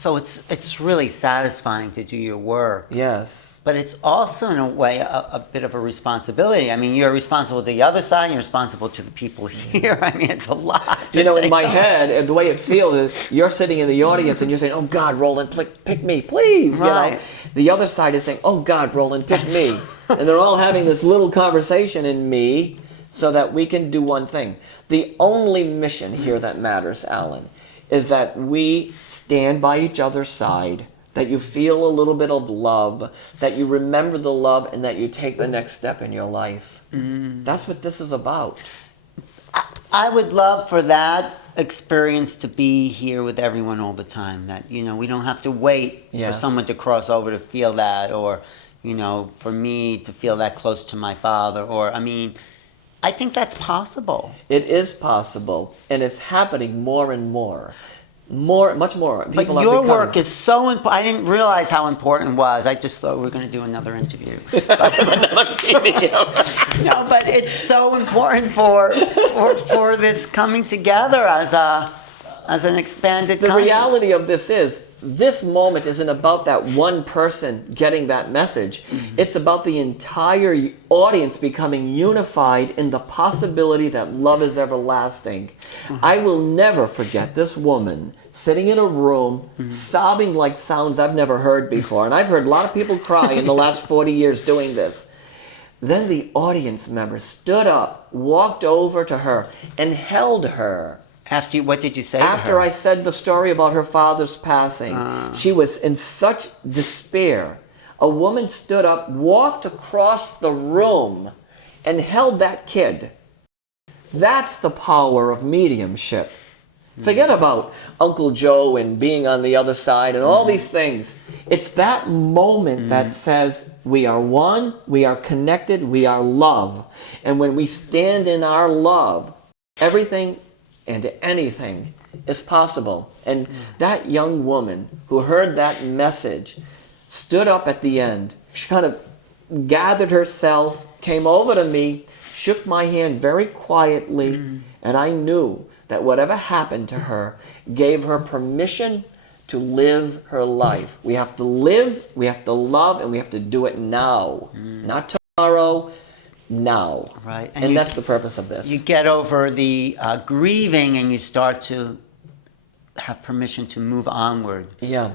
So it's really satisfying to do your work. Yes. But it's also, in a way, a bit of a responsibility. I mean, you're responsible to the other side, you're responsible to the people here. I mean, it's a lot. You know, in my head, the way it feels is you're sitting in the audience and you're saying, oh, God, Roland, pick me, please. Right. You know? The other side is saying, oh, God, Roland, pick me. And they're all having this little conversation in me so that we can do one thing. The only mission here that matters, Alan, is that we stand by each other's side, that you feel a little bit of love, that you remember the love, and that you take the next step in your life. That's what this is about. I would love for that experience to be here with everyone all the time. That, you know, we don't have to wait for someone to cross over to feel that, or, you know, for me to feel that close to my father, or, I mean, I think that's possible. It is possible, and it's happening more and more. Much more. But your work is so important. I didn't realize how important it was. I just thought we were going to do another interview. No, but it's so important for this coming together as an expanded The conscious. reality of this is, this moment isn't about that one person getting that message. It's about the entire audience becoming unified in the possibility that love is everlasting. I will never forget this woman sitting in a room, sobbing like sounds I've never heard before. And I've heard a lot of people cry in the last 40 years doing this. Then the audience member stood up, walked over to her, and held her. After you, what did you say to After her? I said the story about her father's passing, she was in such despair. A woman stood up, walked across the room, and held that kid. That's the power of mediumship. Forget about Uncle Joe and being on the other side and all these things. It's that moment that says we are one, we are connected, we are love. And when we stand in our love, everything and anything is possible. And that young woman who heard that message stood up at the end. She kind of gathered herself, came over to me, shook my hand very quietly, and I knew that whatever happened to her gave her permission to live her life. We have to live, we have to love, and we have to do it now. Not tomorrow, now. Right. And that's the purpose of this. You get over the grieving and you start to have permission to move onward. Yeah.